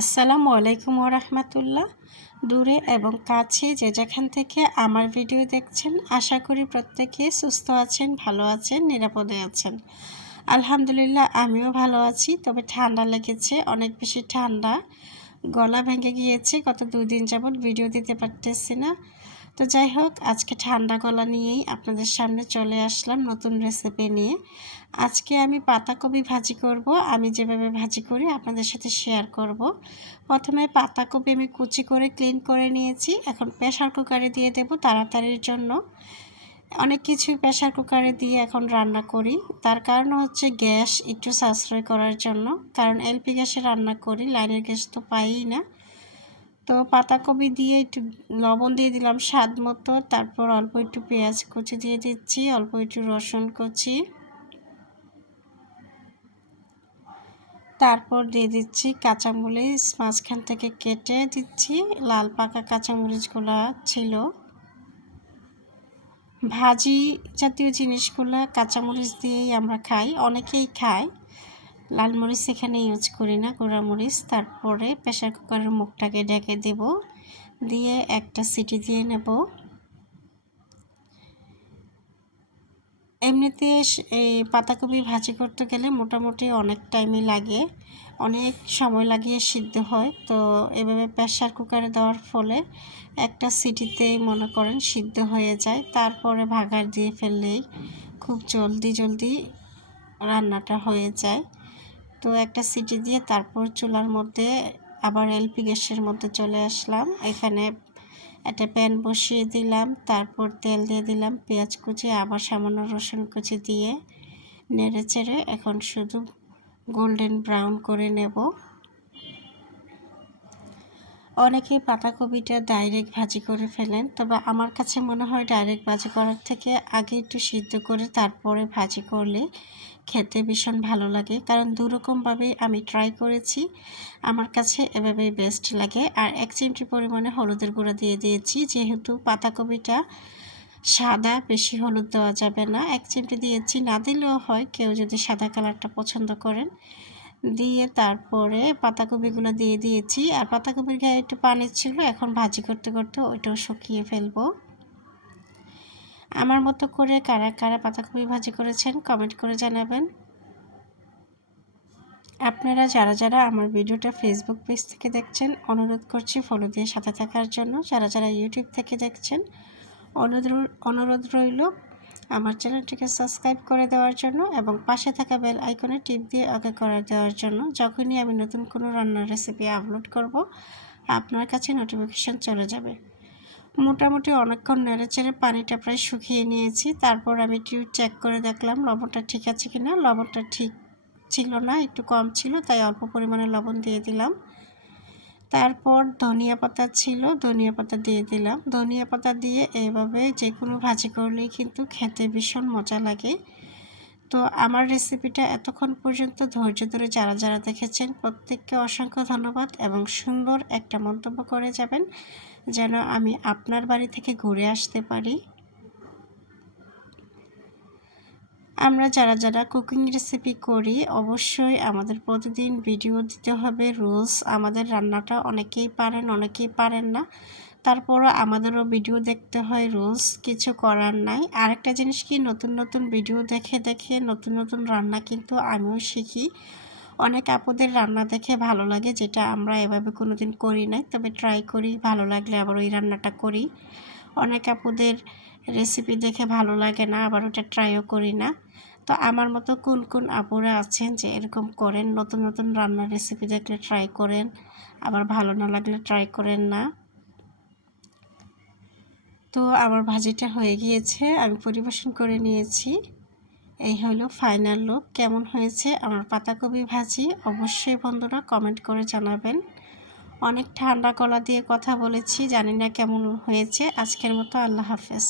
আসসালামু আলাইকুম রহমতুল্লাহ দূরে এবং কাছে যে যেখান থেকে আমার ভিডিও দেখছেন, আশা করি প্রত্যেকে সুস্থ আছেন, ভালো আছেন, নিরাপদে আছেন। আলহামদুলিল্লাহ, আমিও ভালো আছি, তবে ঠান্ডা লেগেছে, অনেক বেশি ঠান্ডা। গলা ভেঙে গিয়েছে, গত দুই দিন যাবৎ ভিডিও দিতে পারতেছি না। তো যাই হোক, আজকে ঠান্ডা গলা নিয়েই আপনাদের সামনে চলে আসলাম নতুন রেসিপি নিয়ে। আজকে আমি পাতাকপি ভাজি করব। আমি যেভাবে ভাজি করি আপনাদের সাথে শেয়ার করব। প্রথমে পাতাকপি আমি কুচি করে ক্লিন করে নিয়েছি। এখন প্রেশার কুকারে দিয়ে দেব তাড়াতাড়ির জন্য। অনেক কিছু প্রেশার কুকারে দিয়ে এখন রান্না করি। তার কারণ হচ্ছে গ্যাস একটু সাশ্রয় করার জন্য। কারণ এলপি গ্যাসে রান্না করি লাইনের গ্যাস তো পাই না। তো পাতাকপি দিয়ে একটু লবণ দিয়ে দিলাম স্বাদ মতো। তারপর অল্প একটু পেঁয়াজ কুচি দিয়ে দিচ্ছি, অল্প একটু রসুন কুচি। তারপর দিয়ে দিচ্ছি কাঁচামরিচ, মাঝখান থেকে কেটে দিচ্ছি। লাল পাকা কাঁচামরিচগুলো ছিল। ভাজি জাতীয় জিনিসগুলো কাঁচামরিচ দিয়েই আমরা খাই, অনেকেই খায়। লাল মরিচ এখানে ইউজ করি না, গুঁড়া মরিচ। তারপরে প্রেশার কুকারের মুখটাকে ঢেকে দেব। দিয়ে একটা সিটি দিয়ে নেব। এমনিতে এই পাতাকপি ভাজি করতে গেলে মোটামুটি অনেক টাইমই লাগে। অনেক সময় লাগিয়ে সিদ্ধ হয়। তো এভাবে প্রেশার কুকারে দেওয়ার ফলে একটা সিটিতেই মনে করেন সিদ্ধ হয়ে যায়। তারপরে ভাগার দিয়ে ফেললেই খুব জলদি জলদি রান্নাটা হয়ে যায়। তো একটা সিটি দিয়ে তারপর চুলার মধ্যে আবার এলপি গ্যাসের মধ্যে চলে আসলাম। এখানে একটা প্যান বসিয়ে দিলাম, তারপর তেল দিয়ে দিলাম, পেঁয়াজ কুচি, আবার সামান্য রসুন কুচি দিয়ে নেড়ে চেড়ে এখন শুধু গোল্ডেন ব্রাউন করে নেব। অনেকেই পাতাকপিটা ডাইরেক্ট ভাজি করে ফেলেন, তবে আমার কাছে মনে হয় ডাইরেক্ট ভাজি করার থেকে আগে একটু সিদ্ধ করে তারপরে ভাজি করলে খেতে ভীষণ ভালো লাগে। কারণ দুরকমভাবে আমি ট্রাই করেছি, আমার কাছে এভাবেই বেস্ট লাগে। আর এক চিমটি পরিমাণে হলুদের গুঁড়া দিয়ে দিয়েছি, যেহেতু পাতাকপিটা সাদা, বেশি হলুদ দেওয়া যাবে না। এক চিমটি দিয়েছি, না দিলেও হয়, কেউ যদি সাদা কালারটা পছন্দ করেন। দিয়ে তারপরে পাতাকপিগুলো দিয়ে দিয়েছি। আর পাতাকপির গায়ে একটু পানি ছিল, এখন ভাজি করতে করতে ওইটাও শুকিয়ে ফেলব। আমার মতো করে কারা কারা পাতাকপি ভাজি করেছেন কমেন্ট করে জানাবেন। আপনারা যারা যারা আমার ভিডিওটা ফেসবুক পেজ থেকে দেখছেন, অনুরোধ করছি ফলো দিয়ে সাথে থাকার জন্য। যারা যারা ইউটিউব থেকে দেখছেন অনুরোধ অনুরোধ রইল আমার চ্যানেলটিকে সাবস্ক্রাইব করে দেওয়ার জন্য এবং পাশে থাকা বেল আইকনে টিপ দিয়ে আগে করে দেওয়ার জন্য যখনই আমি নতুন কোনো রান্নার রেসিপি আপলোড করব, আপনার কাছে নোটিফিকেশান চলে যাবে। মোটামুটি অনেকক্ষণ নেড়ে চেড়ে পানিটা প্রায় শুকিয়ে নিয়েছি। তারপর আমি টিউব চেক করে দেখলাম লবণটা ঠিক আছে কি না লবণটা ঠিক ছিল না, একটু কম ছিল, তাই অল্প পরিমাণে লবণ দিয়ে দিলাম। তারপর ধনিয়া পাতা ছিল, ধনিয়া পাতা দিয়ে দিলাম। ধনিয়া পাতা দিয়ে এভাবে যে কোনো ভাজি করলেই কিন্তু খেতে ভীষণ মজা লাগে। তো আমার রেসিপিটা এতক্ষণ পর্যন্ত ধৈর্য ধরে যারা যারা দেখেছেন, প্রত্যেককে অসংখ্য ধন্যবাদ এবং সুন্দর একটা মন্তব্য করে যাবেন, যেন আমি আপনার বাড়ি থেকে ঘুরে আসতে পারি। আমরা যারা যারা কুকিং রেসিপি করি, অবশ্যই আমাদের প্রতিদিন ভিডিও দিতে হবে রুলস আমাদের রান্নাটা অনেকেই পারেন অনেকেই পারেন না। তারপরও আমাদেরও ভিডিও দেখতে হয় রুলস কিছু করার নাই। আরেকটা জিনিস কি, নতুন নতুন ভিডিও দেখে দেখে নতুন নতুন রান্না কিন্তু আমিও শিখি। অনেক আপুদের রান্না দেখে ভালো লাগে, যেটা আমরা এভাবে কোনো দিন করি নাই, তবে ট্রাই করি, ভালো লাগলে আবার ওই রান্নাটা করি। অনেক আপুদের রেসিপি দেখে ভালো লাগে না, আবার ওটা ট্রাইও করি না। তো আমার মতো কোন কোন আপুরা আছেন যে এরকম করেন, নতুন নতুন রান্নার রেসিপি দেখলে ট্রাই করেন, আবার ভালো না লাগলে ট্রাই করেন না? তো আমার ভাজিটা হয়ে গিয়েছে, আমি পরিবেশন করে নিয়েছি। এই হলো ফাইনাল লুক কেমন হয়েছে? আমার পাতাকপি ভাজি, অবশ্যই বন্ধুরা কমেন্ট করে জানাবেন। অনেক ঠান্ডা গলা দিয়ে কথা বলেছি জানি না কেমন হয়েছে। আজকের মতো আল্লাহ হাফেজ।